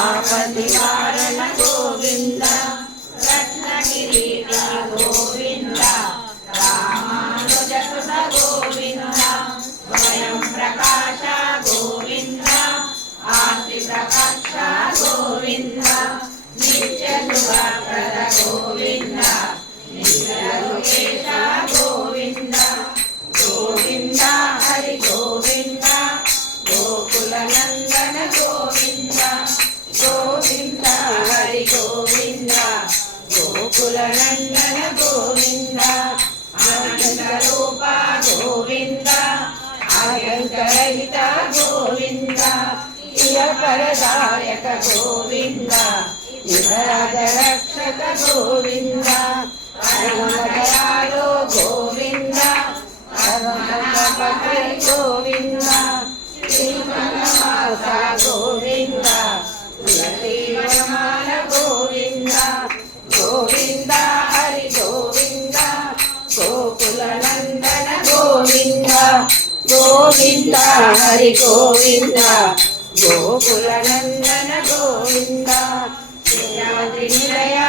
आपद्निवारण गोविन्द रत्नगिरीश गोविन्द रामानुजसुत गोविन्द स्वयं प्रकाश गोविन्द आश्रितपक्ष गोविन्द नित्यशुभप्रद गोविन्द नित्यलोकेश गोविन्द गोविन्द हरि गोविन्द गोकुलनन्दन गोविन्द गोविन्द हरि गोविन्द गोकुलनन्दन गोविन्द अनन्तरूप गोविन्द अनन्तरहित गोविन्द इहपरदायक गोविन्द इहराजरक्षक गोविन्द परमदयालो गोविन्द परमपति गोविन्द श्रीमन्माता गोविन्द श्रीवरमान गोविन्द गोविन्द हरि गोविन्द गोकुलनन्दन गोविन्द गोविन्द हरि गोविन्द गोकुलनन्दन गोविन्द निलय